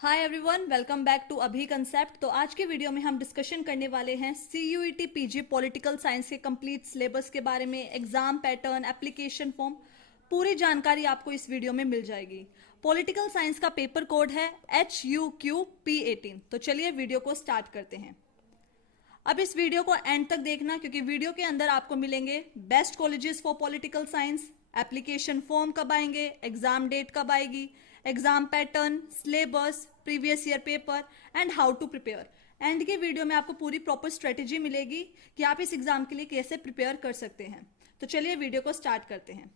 Hi everyone, welcome back to Abhi Concept. तो आज के वीडियो में हम डिस्कशन करने वाले हैं सीयूईटी पीजी पॉलिटिकल साइंस के कंप्लीट सिलेबस के बारे में, एग्जाम पैटर्न, एप्लीकेशन फॉर्म, पूरी जानकारी आपको इस वीडियो में मिल जाएगी। पॉलिटिकल साइंस का पेपर कोड है HUQP18। तो चलिए वीडियो को स्टार्ट करते हैं। अब इस वीडियो को एंड तक देखना, क्योंकि वीडियो के अंदर आपको मिलेंगे best colleges for political science, application form कब आएंगे, एग्जाम डेट कब आएगी, exam pattern, syllabus, previous year paper and how to prepare. And के वीडियो में आपको पूरी प्रॉपर स्ट्रेटेजी मिलेगी कि आप इस एग्जाम के लिए कैसे प्रिपेयर कर सकते हैं। तो चलिए वीडियो को स्टार्ट करते हैं।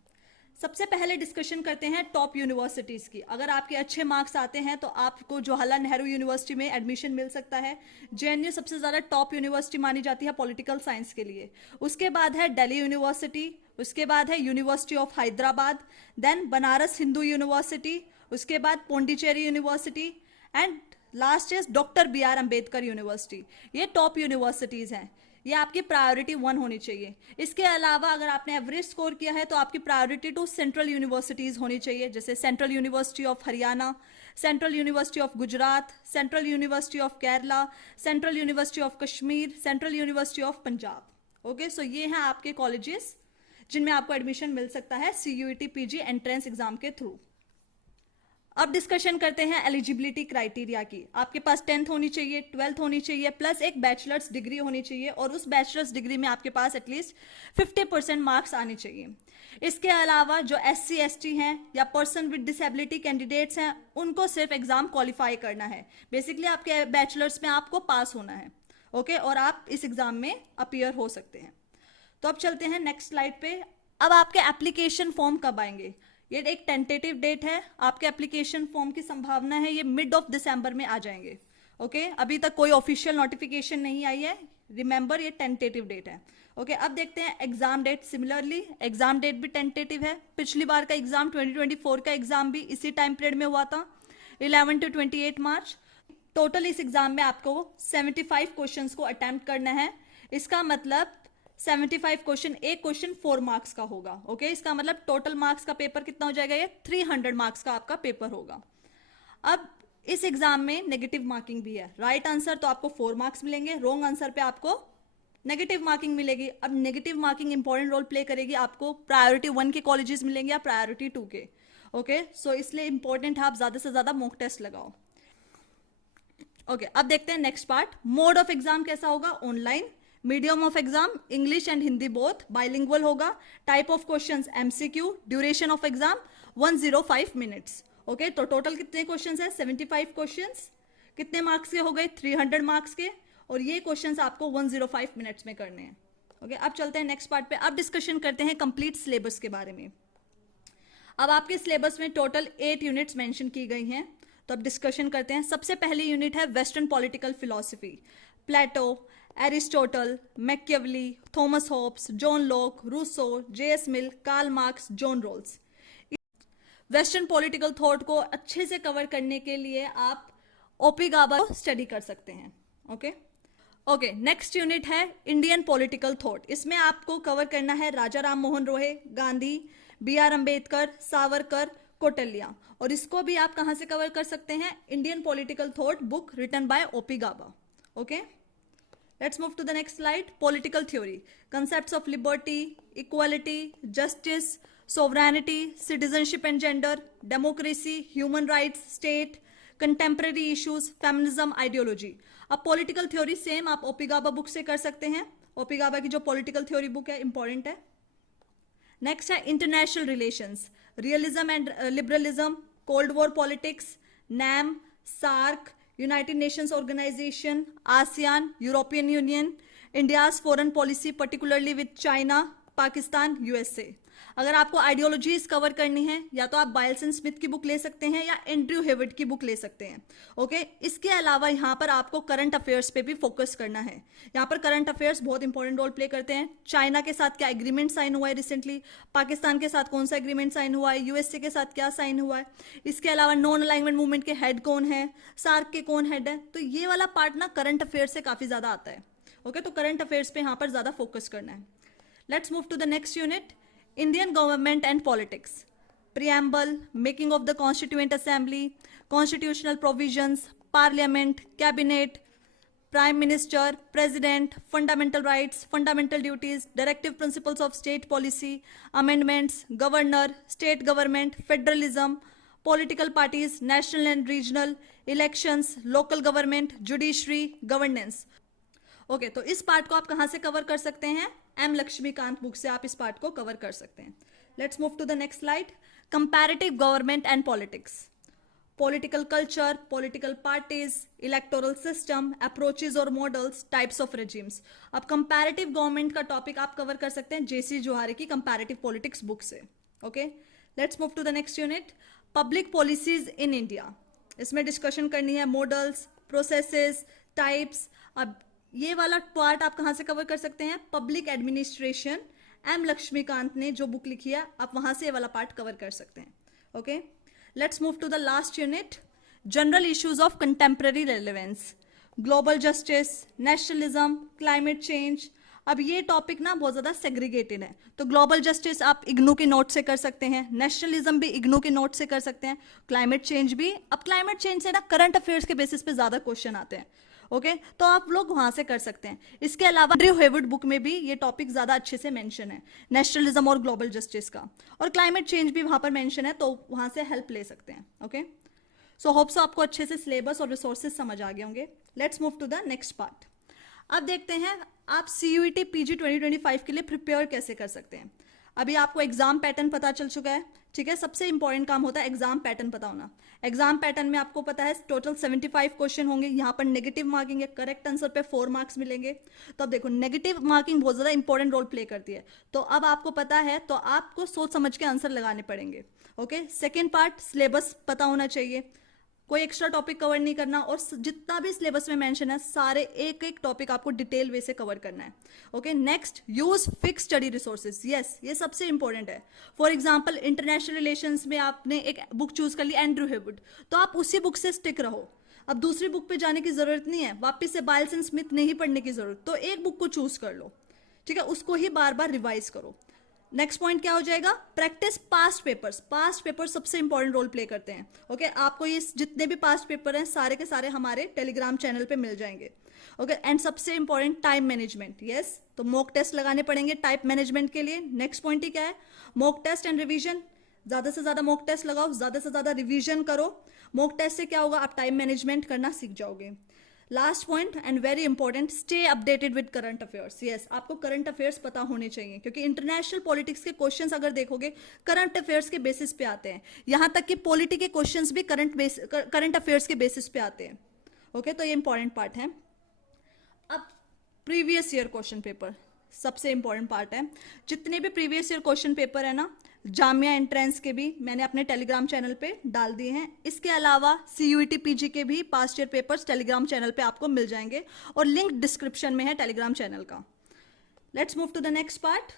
सबसे पहले डिस्कशन करते हैं टॉप यूनिवर्सिटीज की। अगर आपके अच्छे मार्क्स आते हैं तो आपको जवाहरलाल नेहरू यूनिवर्सिटी में एडमिशन मिल सकता है। जेएनयू सबसे ज्यादा टॉप यूनिवर्सिटी मानी जाती है पॉलिटिकल साइंस के लिए। उसके बाद है दिल्ली यूनिवर्सिटी, उसके बाद है University of Hyderabad, then Banaras Hindu University, उसके बाद Pondicherry University and last is doctor BR Ambedkar University. ये टॉप यूनिवर्सिटीज हैं, ये आपकी प्रायोरिटी 1 होनी चाहिए। इसके अलावा अगर आपने एवरेज स्कोर किया है तो आपकी प्रायोरिटी 2 सेंट्रल यूनिवर्सिटीज होनी चाहिए, जैसे Central University of Haryana, Central University of Gujarat, Central University of Kerala, Central University of Kashmir, Central University of Punjab. Okay, so ये हैं आपके कॉलेजेस जिनमें आपको एडमिशन मिल सकता है सीयूईटी पीजी एंट्रेंस एग्जाम के थ्रू। अब डिस्कशन करते हैं एलिजिबिलिटी क्राइटेरिया की। आपके पास 10th होनी चाहिए, 12th होनी चाहिए, प्लस एक बैचलर्स डिग्री होनी चाहिए, और उस बैचलर्स डिग्री में आपके पास एटलीस्ट 50% मार्क्स आने चाहिए। इसके अलावा जो SC ST हैं या पर्सन विद डिसेबिलिटी कैंडिडेट्स हैं, उनको सिर्फ एग्जाम क्वालिफाई करना है। बेसिकली आपके बैचलर्स में आपको पास होना है, ओके, और आप इस एग्जाम में अपीयर हो सकते हैं। तो अब चलते हैं नेक्स्ट स्लाइड पे। अब आपके एप्लीकेशन फॉर्म कब आएंगे? ये एक टेंटेटिव डेट है। आपके एप्लीकेशन फॉर्म की संभावना है ये मिड ऑफ दिसंबर में आ जाएंगे। ओके, अभी तक कोई ऑफिशियल नोटिफिकेशन नहीं आई है, रिमेंबर ये टेंटेटिव डेट है। ओके, अब देखते हैं exam date. Similarly exam date भी टेंटेटिव है। पिछली बार का एग्जाम 2024 का एग्जाम भी इसी टाइम पीरियड में हुआ था, 11 to 28 मार्च। टोटल इस एग्जाम में आपको 75 क्वेश्चंस को अटेम्प्ट करना है। इसका मतलब 75 क्वेश्चन, एक क्वेश्चन 4 मार्क्स का होगा। ओके, इसका मतलब टोटल मार्क्स का पेपर कितना हो जाएगा? ये 300 मार्क्स का आपका पेपर होगा। अब इस एग्जाम में नेगेटिव मार्किंग भी है। राइट आंसर तो आपको 4 मार्क्स मिलेंगे, रॉन्ग आंसर पे आपको नेगेटिव मार्किंग मिलेगी। अब negative marking important role play करेगी। आपको प्रायोरिटी 1 के कॉलेजेस मिलेंगे या प्रायोरिटी 2 के। ओके, सो इसलिए इंपॉर्टेंट है आप ज्यादा से ज्यादा मॉक टेस्ट लगाओ। ओके, अब देखते हैं next part. Mode of exam कैसा होगा? Online. Medium of exam English and Hindi both, bilingual होगा। Type of questions MCQ। Duration of exam 105 minutes. Okay, तो टोटल कितने क्वेश्चंस है? 75 क्वेश्चंस। कितने मार्क्स के हो गए? 300 मार्क्स के, और ये क्वेश्चंस आपको 105 मिनट्स में करने हैं। ओके, अब चलते हैं नेक्स्ट पार्ट पे। अब डिस्कशन करते हैं कंप्लीट सिलेबस के बारे में। अब आपके सिलेबस में टोटल 8 यूनिट्स मेंशन की गई हैं। तो अब डिस्कशन करते हैं। सबसे पहली यूनिट है western political philosophy. Plato, Aristotle, Machiavelli, Thomas Hobbes, John Locke, Rousseau, JS Mill, Karl Marx, John Rawls. Western political thought को अच्छे से कवर करने के लिए आप OP गाबा को स्टडी कर सकते हैं। ओके, नेक्स्ट यूनिट है इंडियन पॉलिटिकल थॉट। इसमें आपको कवर करना है राजा राम मोहन रॉय, गांधी, BR अम्बेडकर, सावरकर, कौटिल्य। और इसको भी आप कहां से कवर कर सकते हैं? Indian political thought book written by OP Gaba. Okay, let's move to the next slide. Political theory, concepts of liberty, equality, justice, sovereignty, citizenship and gender, democracy, human rights, state, contemporary issues, feminism, ideology. अब political theory same आप OP Gaba book से कर सकते हैं। OP Gaba की जो political theory book है important है। नेक्स्ट है international relations, realism and liberalism, cold war politics, NAM, SAARC, United Nations Organisation, ASEAN, European Union, India's foreign policy particularly with China, Pakistan, USA। अगर आपको आइडियोलॉजीज कवर करनी है या तो आप बायल्सन स्मिथ की बुक ले सकते हैं या एंड्रयू हेवर्ड की बुक ले सकते हैं। ओके, इसके अलावा यहाँ पर आपको करंट अफेयर्स पे भी फोकस करना है। यहाँ पर करंट अफेयर्स बहुत इंपॉर्टेंट रोल प्ले करते हैं। चाइना के साथ क्या एग्रीमेंट साइन हुआ है रिसेंटली, पाकिस्तान के साथ कौन सा एग्रीमेंट साइन हुआ है, USA के साथ क्या साइन हुआ है, इसके अलावा नॉन अलाइनमेंट मूवमेंट के हेड कौन है, SAARC के कौन हेड है। तो ये वाला पार्ट ना करंट अफेयर्स से काफी ज्यादा आता है। ओके, तो करंट अफेयर्स पे यहाँ पर ज्यादा फोकस करना है। Let's move to the next unit, Indian government and politics, preamble, making of the Constituent Assembly, constitutional provisions, parliament, cabinet, prime minister, president, fundamental rights, fundamental duties, directive principles of state policy, amendments, governor, state government, federalism, political parties, national and regional, elections, local government, judiciary, governance. Okay, तो इस part को आप कहां से cover कर सकते हैं? M Laxmikant book से आप इस पार्ट को कवर कर सकते हैं। Let's move to the next slide. Comparative government and politics, political culture, political parties, electoral system, approaches और मॉडल्स, टाइप्स ऑफ रेजिम्स। अब कंपैरेटिव गवर्नमेंट का टॉपिक आप कवर कर सकते हैं जेसी जोहारी की कंपैरेटिव पॉलिटिक्स बुक से। Okay, let's move to the next unit, public policies in India. इसमें डिस्कशन करनी है मॉडल्स, प्रोसेसेस, टाइप्स। अब ये वाला पार्ट आप कहां से कवर कर सकते हैं? पब्लिक एडमिनिस्ट्रेशन, एम लक्ष्मीकांत ने जो बुक लिखी है, आप वहां से ये वाला पार्ट कवर कर सकते हैं। Okay, let's move to the last unit, general issues of contemporary relevance, global justice, nationalism, climate change. अब ये टॉपिक ना बहुत ज्यादा सेग्रीगेटेड है, तो ग्लोबल जस्टिस आप इग्नू के नोट से कर सकते हैं, नेशनलिज्म भी इग्नू के नोट से कर सकते हैं, क्लाइमेट चेंज भी। अब क्लाइमेट चेंज से ना करंट अफेयर्स के बेसिस पे ज्यादा क्वेश्चन आते हैं। ओके, तो आप लोग वहां से कर सकते हैं। इसके अलावा एंड्रयू हेवुड बुक में भी ये टॉपिक ज्यादा अच्छे से मेंशन है, नेशनलिज्म और ग्लोबल जस्टिस का, और क्लाइमेट चेंज भी वहां पर मेंशन है, तो वहां से हेल्प ले सकते हैं। ओके, सो होप सो आपको अच्छे से सिलेबस और रिसोर्सेज समझ आ गए होंगे। Let's move to the next part. अब देखते हैं आप CUET PG 2025 के लिए प्रिपेयर कैसे कर सकते हैं। अभी आपको एग्जाम पैटर्न पता चल चुका है, ठीक है। सबसे इंपॉर्टेंट काम होता है एग्जाम पैटर्न पता होना। एग्जाम पैटर्न में आपको पता है टोटल 75 क्वेश्चन होंगे, यहाँ पर नेगेटिव मार्किंग है, करेक्ट आंसर पे 4 मार्क्स मिलेंगे। तो अब देखो नेगेटिव मार्किंग बहुत ज्यादा इंपॉर्टेंट रोल प्ले करती है, तो अब आपको पता है तो आपको सोच समझ के आंसर लगाने पड़ेंगे। ओके, सेकेंड पार्ट, सिलेबस पता होना चाहिए, कोई एक्स्ट्रा टॉपिक कवर नहीं करना, और जितना भी सिलेबस में मेंशन है सारे एक एक टॉपिक आपको डिटेल वे से कवर करना है। Okay, next, use fix study resources. Yes, ये सबसे इंपॉर्टेंट है। फॉर एग्जांपल इंटरनेशनल रिलेशंस में आपने एक बुक चूज कर ली एंड्रयू हेवुड, तो आप उसी बुक से स्टिक रहो। अब दूसरी बुक पे जाने की जरूरत नहीं है, वापिस से बाइल्स एंड स्मिथ नहीं पढ़ने की जरूरत, तो एक बुक को चूज कर लो, ठीक है, उसको ही बार बार रिवाइज करो। नेक्स्ट पॉइंट क्या हो जाएगा? Practice past papers. Past paper सबसे इंपॉर्टेंट रोल प्ले करते हैं। ओके, आपको ये जितने भी पास्ट पेपर हैं सारे के सारे हमारे टेलीग्राम चैनल पे मिल जाएंगे। ओके, एंड सबसे इंपॉर्टेंट टाइम मैनेजमेंट। यस, तो मॉक टेस्ट लगाने पड़ेंगे टाइम मैनेजमेंट के लिए। नेक्स्ट पॉइंट ही क्या है? Mock test and revision. ज्यादा से ज्यादा मॉक टेस्ट लगाओ, ज्यादा से ज्यादा रिवीजन करो। मॉक टेस्ट से क्या होगा? आप टाइम मैनेजमेंट करना सीख जाओगे। Last point and very important, stay updated with current affairs. Yes, आपको करंट अफेयर्स पता होने चाहिए, क्योंकि इंटरनेशनल पॉलिटिक्स के क्वेश्चंस अगर देखोगे करंट अफेयर्स के बेसिस पे आते हैं, यहां तक कि पॉलिटी के क्वेश्चंस भी करंट अफेयर्स के बेसिस पे आते हैं। ओके, तो ये इंपॉर्टेंट पार्ट है। अब प्रीवियस ईयर क्वेश्चन पेपर सबसे इंपॉर्टेंट पार्ट है। जितने भी प्रीवियस ईयर क्वेश्चन पेपर है ना, जामिया एंट्रेंस के भी मैंने अपने टेलीग्राम चैनल पे डाल दिए हैं। इसके अलावा CUET PG के भी past year papers Telegram channel पे आपको मिल जाएंगे, और लिंक डिस्क्रिप्शन में है टेलीग्राम चैनल का। Let's move to the next part.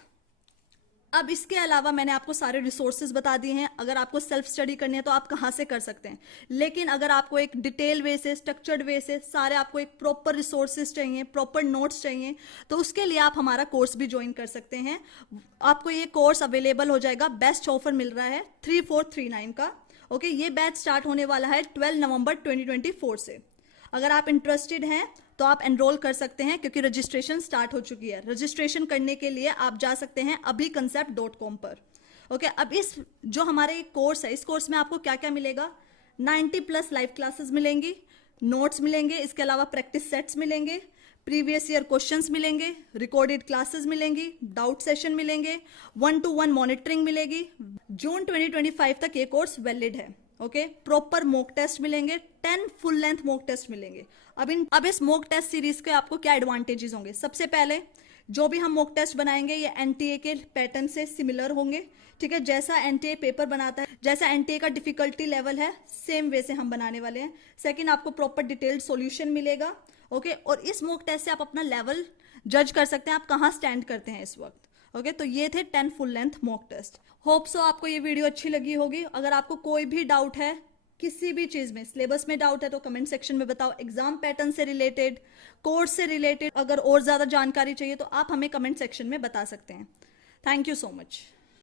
अब इसके अलावा मैंने आपको सारे रिसोर्सेज बता दिए हैं। अगर आपको सेल्फ स्टडी करनी है तो आप कहाँ से कर सकते हैं, लेकिन अगर आपको एक डिटेल वे से, स्ट्रक्चर्ड वे से सारे आपको एक प्रॉपर रिसोर्सेज चाहिए, प्रॉपर नोट्स चाहिए, तो उसके लिए आप हमारा कोर्स भी ज्वाइन कर सकते हैं। आपको ये कोर्स अवेलेबल हो जाएगा, बेस्ट ऑफर मिल रहा है 3439 का। ओके, ये बैच स्टार्ट होने वाला है 12 नवंबर 2024 से। अगर आप इंटरेस्टेड हैं तो आप एनरोल कर सकते हैं, क्योंकि रजिस्ट्रेशन स्टार्ट हो चुकी है। रजिस्ट्रेशन करने के लिए आप जा सकते हैं abhiconcept.com पर। ओके, अब इस जो हमारे कोर्स है, इस कोर्स में आपको क्या क्या मिलेगा? 90+ लाइव क्लासेस मिलेंगी, नोट्स मिलेंगे, इसके अलावा प्रैक्टिस सेट्स मिलेंगे, प्रीवियस ईयर क्वेश्चंस मिलेंगे, रिकॉर्डेड क्लासेस मिलेंगी, डाउट सेशन मिलेंगे, 1-to-1 मॉनिटरिंग मिलेगी। जून 2025 तक ये कोर्स वैलिड है। ओके, प्रॉपर मॉक टेस्ट मिलेंगे, 10 फुल लेंथ मॉक टेस्ट मिलेंगे। अब इस मॉक टेस्ट सीरीज के आपको क्या एडवांटेजेस होंगे? सबसे पहले, जो भी हम मॉक टेस्ट बनाएंगे ये NTA के पैटर्न से सिमिलर होंगे, ठीक है। जैसा NTA पेपर बनाता है, जैसा NTA का डिफिकल्टी लेवल है, सेम वे से हम बनाने वाले हैं। सेकंड, आपको प्रॉपर डिटेल्ड सॉल्यूशन मिलेगा। ओके, और इस मॉक टेस्ट से आप अपना लेवल जज कर सकते हैं, आप कहाँ स्टैंड करते हैं इस वक्त। ओके, तो ये थे 10 full length mock test. Hope so आपको ये वीडियो अच्छी लगी होगी। अगर आपको कोई भी डाउट है किसी भी चीज में, सिलेबस में डाउट है, तो कमेंट सेक्शन में बताओ। एग्जाम पैटर्न से रिलेटेड, कोर्स से रिलेटेड अगर और ज्यादा जानकारी चाहिए तो आप हमें कमेंट सेक्शन में बता सकते हैं। Thank you so much.